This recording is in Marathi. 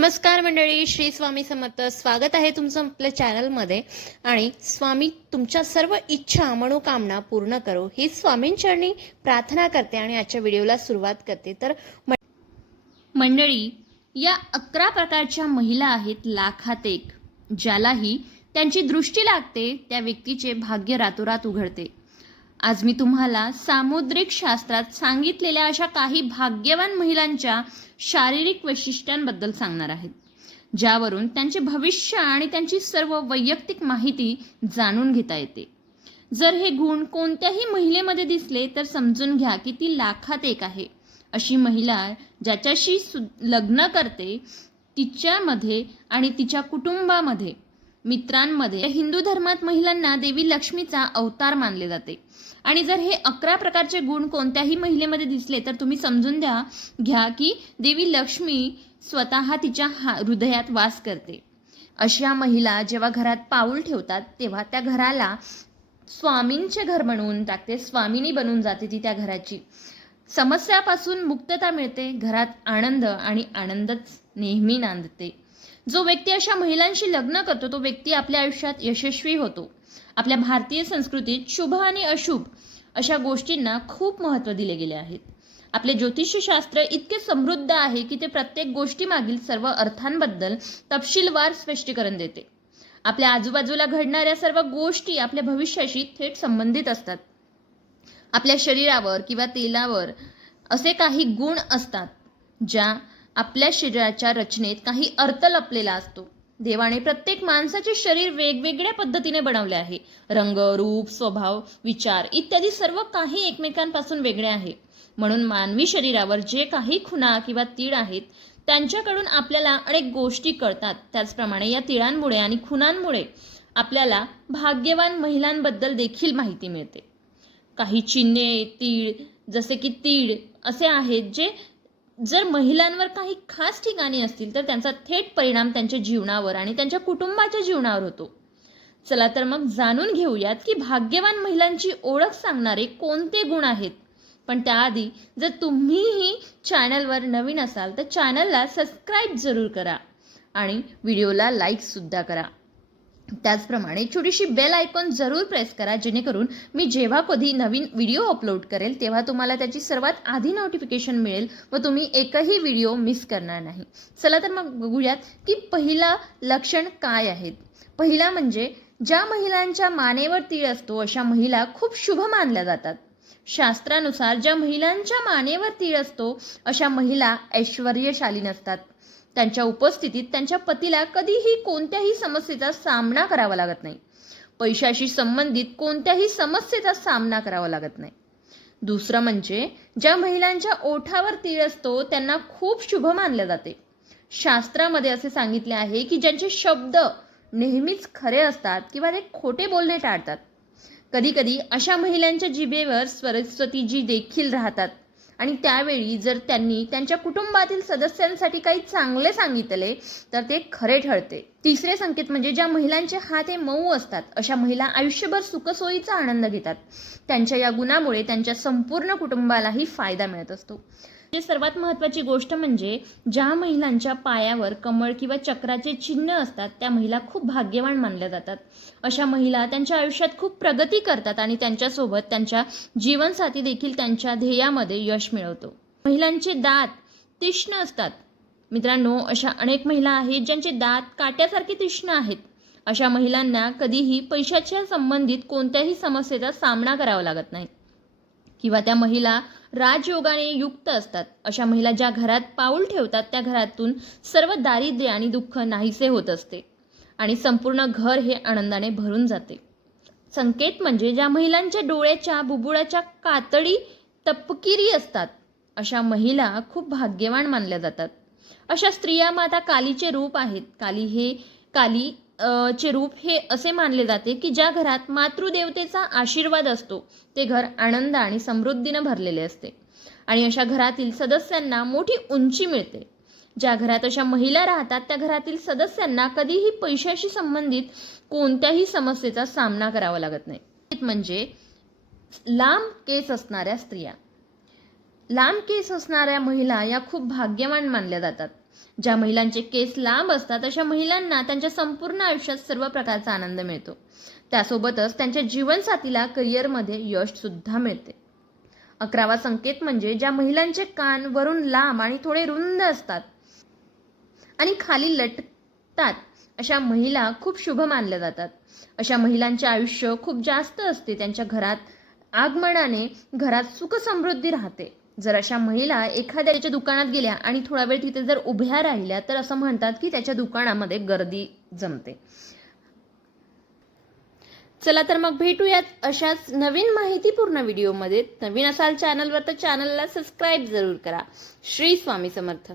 नमस्कार मंडळी श्री स्वामी समर्थ. स्वागत आहे तुमचं आपल्या चॅनलमध्ये. आणि स्वामी तुमच्या सर्व इच्छा मनोकामना पूर्ण करो. ही स्वामींचरणी प्रार्थना करते आणि आजच्या व्हिडिओला सुरुवात करते. तर म- मंडळी या अकरा प्रकारच्या महिला आहेत लाखात एक ज्यालाही त्यांची दृष्टी लागते त्या व्यक्तीचे भाग्य रातोरात उघडते. आज मी तुम्हाला सामुद्रिक शास्त्रात सांगितलेल्या अशा काही भाग्यवान महिलांच्या शारीरिक वैशिष्ट्यांबद्दल सांगणार आहेत ज्यावरून त्यांचे भविष्य आणि त्यांची सर्व वैयक्तिक माहिती जाणून घेता येते. जर हे गुण कोणत्याही महिलेमध्ये दिसले तर समजून घ्या की ती लाखात एक आहे. अशी महिला ज्याच्याशी सु लग्न करते तिच्यामध्ये आणि तिच्या कुटुंबामध्ये मित्रांमध्ये हिंदू धर्मात महिलांना देवी लक्ष्मीचा अवतार मानले जाते. आणि जर हे अकरा प्रकारचे गुण कोणत्याही महिलेमध्ये दिसले तर तुम्ही समजून द्या घ्या की देवी लक्ष्मी स्वतः तिच्या हा हृदयात वास करते. अशा महिला जेव्हा घरात पाऊल ठेवतात तेव्हा त्या घराला स्वामींचे घर बनवून टाकते स्वामिनी बनून जाते ती त्या घराची. समस्यापासून मुक्तता मिळते घरात आनंद आणि आनंदच नेहमी नांदते. जो व्यक्ती अशा महिलांशी लग्न करतो तो व्यक्ती आपल्या आयुष्यात यशस्वी होतो. आपल्या भारतीय संस्कृतीत शुभ आणि अशुभ अशा गोष्टींना खूप महत्त्व दिले गेले आहेत. आपले ज्योतिषशास्त्र इतके समृद्ध आहे की ते प्रत्येक गोष्टीमागील सर्व अर्थांबद्दल तपशीलवार स्पष्टीकरण देते. आपल्या आजूबाजूला घडणाऱ्या सर्व गोष्टी आपल्या भविष्याशी थेट संबंधित असतात. आपल्या शरीरावर किंवा तेलावर असे काही गुण असतात ज्या आपल्या शरीराच्या रचनेत काही अर्थ लपलेला असतो. देवाने प्रत्येक माणसाचे शरीर वेगवेगळ्या पद्धतीने बनवले आहे. रंग रूप स्वभाव विचार इत्यादी सर्व काही एकमेकांपासून वेगळे आहे. म्हणून मानवी शरीरावर जे काही खुणा किंवा तीळ आहेत त्यांच्याकडून आपल्याला अनेक गोष्टी कळतात. त्याचप्रमाणे या तिळांमुळे आणि खुणांमुळे आपल्याला भाग्यवान महिलांबद्दल देखील माहिती मिळते. काही चिन्हे तीळ जसे की तीळ असे आहेत जे जर महिलांवर काही खास ठिकाणी असतील तर त्यांचा थेट परिणाम त्यांच्या जीवनावर आणि त्यांच्या कुटुंबाच्या जीवनावर होतो. चला तर मग जाणून घेऊयात की भाग्यवान महिलांची ओळख सांगणारे कोणते गुण आहेत. पण त्याआधी जर तुम्हीही चॅनलवर नवीन असाल तर चॅनलला सबस्क्राईब जरूर करा आणि व्हिडिओला लाईकसुद्धा करा. त्याचप्रमाणे छोटीशी बेल आयकॉन जरूर प्रेस करा जेणेकरून मी जेव्हा कधी नवीन व्हिडिओ अपलोड करेल तेव्हा तुम्हाला त्याची सर्वात आधी नोटिफिकेशन मिळेल व तुम्ही एकही व्हिडिओ मिस करणार नाही. चला तर मग बघूयात की पहिला लक्षण काय आहेत. पहिला म्हणजे ज्या महिलांच्या मानेवर तीळ असतो अशा महिला खूप शुभ मानल्या जातात. शास्त्रानुसार ज्या महिलांच्या मानेवर तीळ असतो अशा महिला ऐश्वर्यशाली नसतात. त्यांच्या उपस्थितीत त्यांच्या पतीला कधीही कोणत्याही समस्येचा सामना करावा लागत नाही. पैशाशी संबंधित कोणत्याही समस्येचा सामना करावा लागत नाही. दुसरं म्हणजे ज्या महिलांच्या ओठावर तीळ असतो त्यांना खूप शुभ मानले जाते. शास्त्रामध्ये असे सांगितले आहे की ज्यांचे शब्द नेहमीच खरे असतात किंवा ते खोटे बोलणे टाळतात. कधीकधी अशा महिलांच्या जिभेवर सरस्वतीजी देखील राहतात. आणि त्यावेळी जर त्यांनी त्यांच्या कुटुंबातील सदस्यांसाठी काही चांगले सांगितले तर ते खरे ठरते. तिसरे संकेत म्हणजे ज्या महिलांचे हात हे मऊ असतात अशा महिला आयुष्यभर सुखसोयीचा आनंद घेतात. त्यांच्या या गुणामुळे त्यांच्या संपूर्ण कुटुंबालाही फायदा मिळत असतो. जे सर्वात महत्त्वाची गोष्ट म्हणजे ज्या महिलांच्या पायावर कमळ किंवा चक्राचे चिन्ह असतात त्या महिला खूप भाग्यवान मानल्या जातात. अशा महिला त्यांच्या आयुष्यात खूप प्रगती करतात आणि त्यांच्यासोबत त्यांच्या जीवनसाथी देखील त्यांच्या ध्येयामध्ये यश मिळवतो. महिलांचे दात तीक्ष्ण असतात. मित्रांनो अशा अनेक महिला आहेत ज्यांचे दात काट्यासारखे तीक्ष्ण आहेत. अशा महिलांना कधीही पैशाच्या संबंधित कोणत्याही समस्येचा सामना करावा लागत नाही. किंवा त्या महिला राजयोगाने युक्त असतात. अशा महिला ज्या घरात पाऊल ठेवतात त्या घरातून सर्व दारिद्र्य आणि दुःख नाहीसे होत असते आणि संपूर्ण घर हे आनंदाने भरून जाते. संकेत म्हणजे ज्या महिलांच्या डोळ्याच्या बुबुळाच्या कातडी तपकिरी असतात अशा महिला खूप भाग्यवान मानल्या जातात. अशा स्त्रिया माता कालीचे रूप आहेत. काली हे काली चे रूप हे असे मानले जाते की ज्या घरात मातृदेवतेचा आशीर्वाद असतो ते घर आनंद आणि समृद्धीनं भरलेले असते. आणि अशा घरातील सदस्यांना मोठी उंची मिळते. ज्या घरात अशा महिला राहतात त्या घरातील सदस्यांना कधीही पैशाशी संबंधित कोणत्याही समस्येचा सामना करावा लागत नाही. म्हणजे लांब केस असणाऱ्या स्त्रिया. लांब केस असणाऱ्या महिला या खूप भाग्यवान मानल्या जातात. ज्या महिलांचे केस लांब असतात अशा महिलांना त्यांच्या संपूर्ण आयुष्यात सर्व प्रकारचा आनंद मिळतो. त्यासोबतच त्यांच्या जीवनसाथीला करिअरमध्ये यश सुद्धा मिळते. अकरावा संकेत म्हणजे ज्या महिलांचे कान वरून लांब आणि थोडे रुंद असतात आणि खाली लटतात अशा महिला खूप शुभ मानल्या जातात. अशा महिलांचे आयुष्य खूप जास्त असते. त्यांच्या घरात आगमनाने घरात सुख समृद्धी राहते. जर अशा महिला एखाद्याच्या दुकानात गेल्या आणि थोडा वेळ तिथे जर उभ्या राहिल्या तर असं म्हणतात की त्याच्या दुकानामध्ये गर्दी जमते. चला तर मग भेटूयात अशाच नवीन माहितीपूर्ण व्हिडिओमध्ये. नवीन असाल चॅनलवर तर चॅनलला सबस्क्राईब जरूर करा. श्री स्वामी समर्थ.